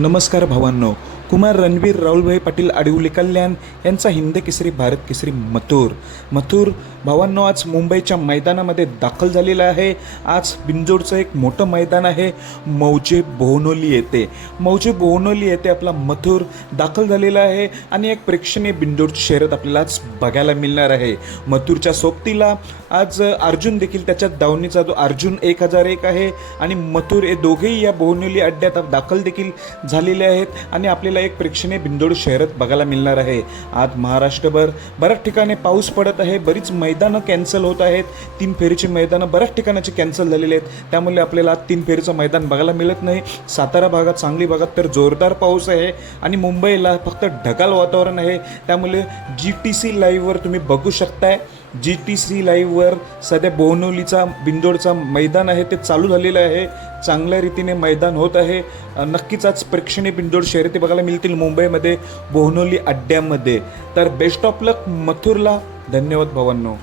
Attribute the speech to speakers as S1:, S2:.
S1: नमस्कार भावांनो कुमार रणवीर राहुलभाई पाटील आडिवली कल्याण यांचा हिंद केसरी भारत केसरी मथुर. मथुर भावांनो आज मुंबईच्या मैदानामध्ये दाखल झालेला आहे. आज बिंजोडचं एक मोठं मैदान आहे. मौजे बोहनोली येथे. मौजे बोहनोली येथे आपला मथुर दाखल झालेला आहे आणि एक प्रेक्षणीय बिंजोडची शर्यत आपल्याला आज बघायला मिळणार आहे. मथुरच्या सोबतीला आज अर्जुन देखील त्याच्यात दावणीचा जो अर्जुन एक हजार एक आहे आणि मथुर हे दोघेही या बोहनोली अड्ड्यात दाखल देखील झालेले आहेत आणि आपल्याला एक प्रेक्षणीय बिंदोड शहरात बघायला मिळणार आहे. आज महाराष्ट्रभर बऱ्याच ठिकाणी पाऊस पडत आहे. बरीच मै मैदानं कॅन्सल होत आहेत. तीन फेरीची मैदानं बऱ्याच ठिकाणाची कॅन्सल झालेली आहेत. त्यामुळे आपल्याला तीन फेरीचं मैदान बघायला मिळत नाही. सातारा भागात सांगली भागात तर जोरदार पाऊस आहे आणि मुंबईला फक्त ढगाळ वातावरण आहे. त्यामुळे जी टी सी लाईव्हवर तुम्ही बघू शकताय. जी टी सी लाईव्हवर सध्या बोहनोलीचा बिंदोडचा मैदान आहे. ते चालू झालेलं आहे. चांगल्या रीतीने मैदान होत आहे. नक्कीच आज प्रेक्षणीय बिंदोड शर्यती बघायला मिळतील मुंबईमध्ये बोहनोली अड्ड्यामध्ये. तर बेस्ट ऑफ लक मथुरला. धन्यवाद भवांनो.